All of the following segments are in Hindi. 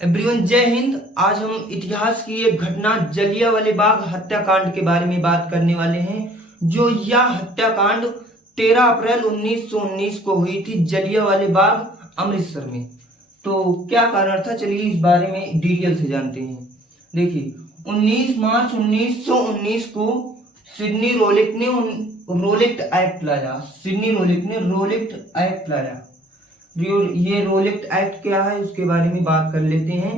एवरीवन, जय हिंद। आज हम इतिहास की एक घटना जलियांवाला बाग हत्याकांड के बारे में बात करने वाले हैं। जो यह हत्याकांड 13 अप्रैल 1919 को हुई थी जलियांवाला बाग अमृतसर में। तो क्या कारण था, चलिए इस बारे में डिटेल से जानते हैं। देखिए, 19 मार्च 1919 को सिडनी रोलेट ने रोलेट एक्ट लाया। सिडनी रोलेट ने रोलेट एक्ट लाया। ये रोलेट एक्ट क्या है उसके बारे में बात कर लेते हैं।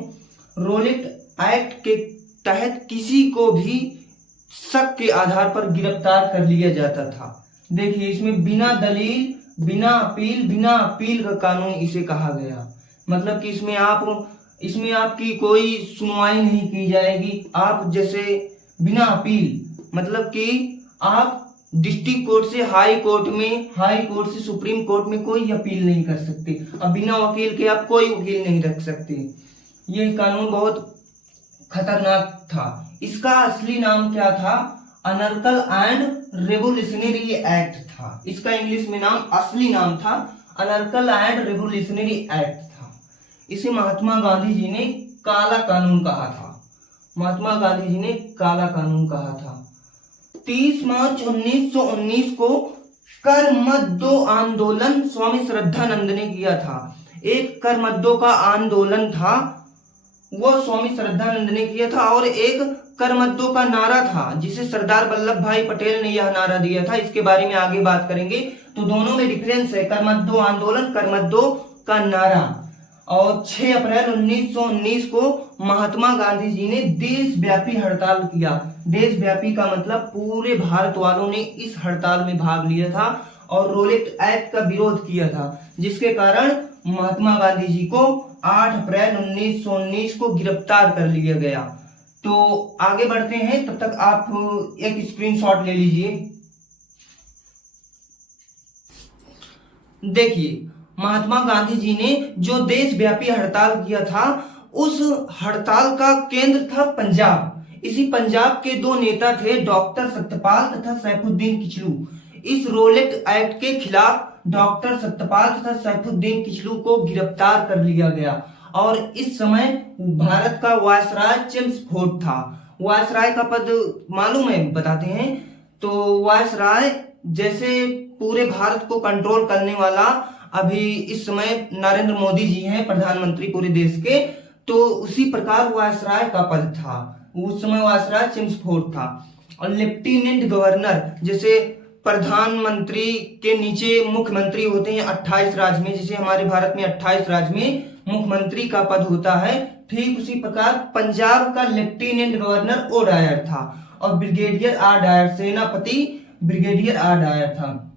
रोलेट एक्ट के तहत किसी को भी शक के आधार पर गिरफ्तार कर लिया जाता था। देखिए, इसमें बिना दलील, बिना अपील का कानून इसे कहा गया। मतलब कि इसमें आपकी कोई सुनवाई नहीं की जाएगी। आप जैसे बिना अपील, मतलब कि आप डिस्ट्रिक्ट कोर्ट से हाई कोर्ट से सुप्रीम कोर्ट में कोई अपील नहीं कर सकते। अब बिना वकील के आप कोई वकील नहीं रख सकते। ये कानून बहुत खतरनाक था। इसका असली नाम क्या था? अनर्कल एंड रेवोल्यूशनरी एक्ट था। इसका इंग्लिश में असली नाम था अनर्कल एंड रेवोल्यूशनरी एक्ट था। इसे महात्मा गांधी जी ने काला कानून कहा था। 30 मार्च 1919 को कर मत दो आंदोलन स्वामी श्रद्धानंद ने किया था। एक कर मत दो का आंदोलन था, वो स्वामी श्रद्धानंद ने किया था। और एक कर मत दो का नारा था जिसे सरदार वल्लभ भाई पटेल ने यह नारा दिया था। इसके बारे में आगे बात करेंगे। तो दोनों में डिफरेंस है, कर मत दो आंदोलन, कर मत दो का नारा। और 6 अप्रैल 1919 को महात्मा गांधी जी ने देशव्यापी हड़ताल किया। देशव्यापी का मतलब पूरे भारत वालों ने इस हड़ताल में भाग लिया था और रोलेट एक्ट का विरोध किया था, जिसके कारण महात्मा गांधी जी को 8 अप्रैल 1919 को गिरफ्तार कर लिया गया। तो आगे बढ़ते हैं, तब तक आप एक स्क्रीनशॉट ले लीजिए। देखिए, महात्मा गांधी जी ने जो देशव्यापी हड़ताल किया था, उस हड़ताल का केंद्र था पंजाब। इसी पंजाब के दो नेता थे, डॉक्टर सत्यपाल तथा सैफुद्दीन किचलू। इस रोलेट एक्ट के खिलाफ डॉक्टर सत्यपाल तथा सैफुद्दीन किचलू को गिरफ्तार कर लिया गया। और इस समय भारत का वायसराय चेम्सफोर्ड था। वायसराय का पद मालूम है, बताते हैं। तो वायसराय जैसे पूरे भारत को कंट्रोल करने वाला अभी इस समय नरेंद्र मोदी जी हैं, प्रधानमंत्री पूरे देश के। तो उसी प्रकार वायसराय का पद था। उस समय वायसराय चेम्सफोर्ड था। और लेफ्टिनेंट गवर्नर, जैसे प्रधानमंत्री के नीचे मुख्यमंत्री होते हैं 28 राज्य में, जैसे हमारे भारत में 28 राज्य में मुख्यमंत्री का पद होता है, ठीक उसी प्रकार पंजाब का लेफ्टिनेंट गवर्नर ओ डायर था। और ब्रिगेडियर आर डायर, सेनापति ब्रिगेडियर आर डायर था।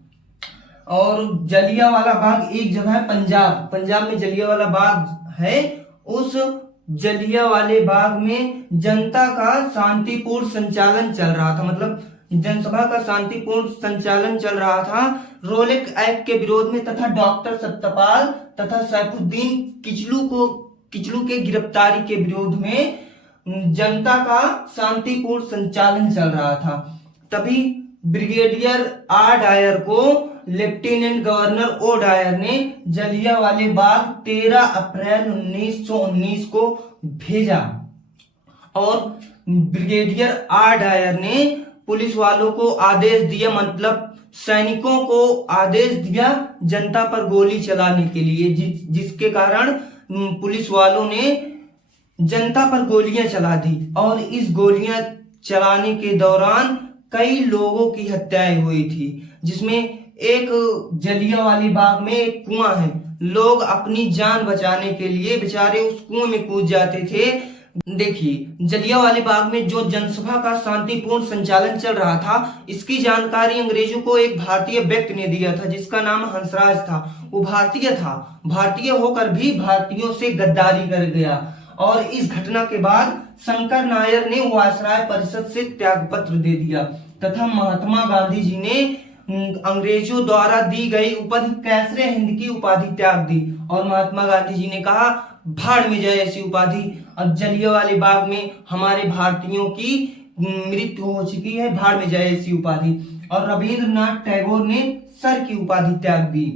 और जलियांवाला बाग एक जगह है पंजाब में जलियांवाला बाग है। उस जलियांवाले बाग में जनता का शांतिपूर्ण संचालन चल रहा था, मतलब जनसभा का शांतिपूर्ण संचालन चल रहा था रोलेट एक्ट के विरोध में, तथा डॉक्टर सत्यपाल तथा सैफुद्दीन किचलू के गिरफ्तारी के विरोध में जनता का शांतिपूर्ण संचालन चल रहा था। तभी ब्रिगेडियर आर डायर को लेफ्टिनेंट गवर्नर ओ डायर ने जलियांवाला बाग 13 अप्रैल 1919 को भेजा। और ब्रिगेडियर आर डायर ने पुलिस वालों को आदेश दिया, मतलब सैनिकों को आदेश दिया जनता पर गोली चलाने के लिए, जिसके कारण पुलिस वालों ने जनता पर गोलियां चला दी। और इस गोलियां चलाने के दौरान कई लोगों की हत्याएं हुई थी, जिसमें एक जलियांवाला बाग में एक कुआं है। लोग अपनी जान बचाने के लिए बेचारे उस कुएं में कूद जाते थे। देखिए, जलियांवाला बाग में जो जनसभा का शांतिपूर्ण संचालन चल रहा था, इसकी जानकारी अंग्रेजों को एक भारतीय व्यक्ति ने दिया था, जिसका नाम हंसराज था। वो भारतीय था, भारतीय होकर भी भारतीयों से गद्दारी कर गया। और इस घटना के बाद शंकर नायर ने वायसराय परिषद से त्यागपत्र दे दिया, तथा महात्मा गांधी जी ने अंग्रेजों द्वारा दी गई उपाधि कैसरे हिंद की उपाधि त्याग दी। और महात्मा गांधी जी ने कहा, भाड़ में जाए ऐसी उपाधि। अब जलियांवाला बाग में हमारे भारतीयों की मृत्यु हो चुकी है, भाड़ में जाए ऐसी उपाधि। और रविंद्रनाथ टैगोर ने सर की उपाधि त्याग दी।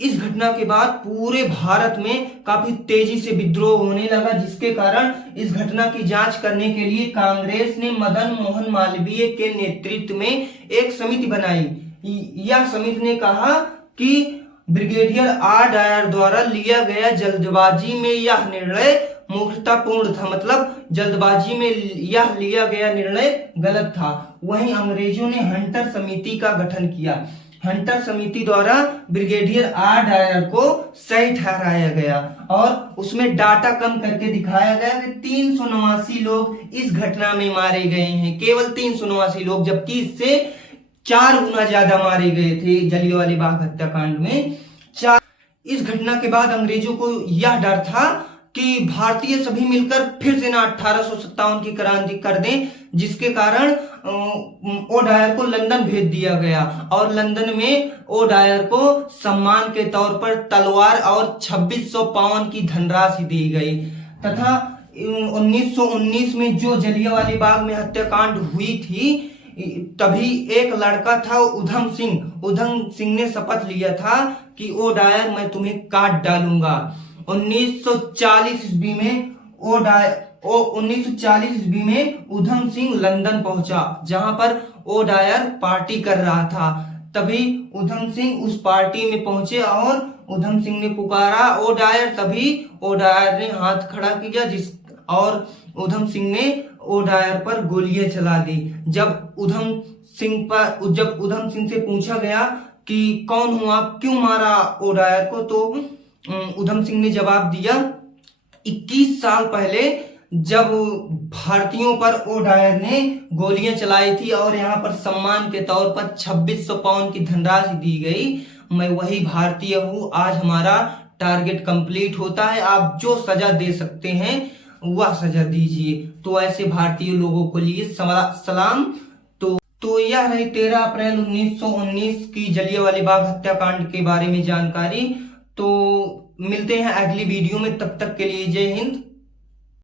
इस घटना के बाद पूरे भारत में काफी तेजी से विद्रोह होने लगा, जिसके कारण इस घटना की जांच करने के लिए कांग्रेस ने मदन मोहन मालवीय के नेतृत्व में एक समिति बनाई। यह समिति ने कहा कि ब्रिगेडियर आर डायर द्वारा लिया गया जल्दबाजी में यह निर्णय मूर्खतापूर्ण था, मतलब जल्दबाजी में यह लिया गया निर्णय गलत था। वहीं अंग्रेजों ने हंटर समिति का गठन किया। हंटर समिति द्वारा ब्रिगेडियर आर डायर को सही ठहराया गया और उसमें डाटा कम करके दिखाया गया कि 389 लोग इस घटना में मारे गए हैं, केवल 389 लोग, जबकि इससे 4 गुना ज्यादा मारे गए थे जलियांवाला बाग हत्याकांड में। इस घटना के बाद अंग्रेजों को यह डर था कि भारतीय सभी मिलकर फिर से ना 1857 की क्रांति कर दें, जिसके कारण ओडायर को लंदन भेज दिया गया और लंदन में ओडायर को सम्मान के तौर पर तलवार और 2600 पाउंड की धनराशि दी गई। तथा 1919 में जो जलियांवाला बाग में हत्याकांड हुई थी, तभी एक लड़का था उधम सिंह ने शपथ लिया था कि ओडायर मैं तुम्हें काट डालूंगा। 1940 ईस्वी में उधम सिंह लंदन पहुंचा, जहां पर ओडायर पार्टी कर रहा था। तभी उधम सिंह उस पार्टी में पहुंचे और उधम सिंह ने पुकारा ओडायर, तभी ओडायर ने हाथ खड़ा किया और उधम सिंह ने ओडायर पर गोलियां चला दी। जब उधम सिंह से पूछा गया कि कौन हूं आप, क्यों मारा ओडायर को, तो उधम सिंह ने जवाब दिया 21 साल पहले जब भारतीयों पर ओडायर ने गोलियां चलाई थी और यहाँ पर सम्मान के तौर पर 2600 पाउंड की धनराशि दी गई, मैं वही भारतीय हूँ। आज हमारा टारगेट कंप्लीट होता है, आप जो सजा दे सकते हैं वह सजा दीजिए। तो ऐसे भारतीय लोगों को लिए सलाम। तो यह रही 13 अप्रैल 1919 की जलियांवाला बाग हत्याकांड के बारे में जानकारी। तो मिलते हैं अगली वीडियो में, तब तक के लिए जय हिंद।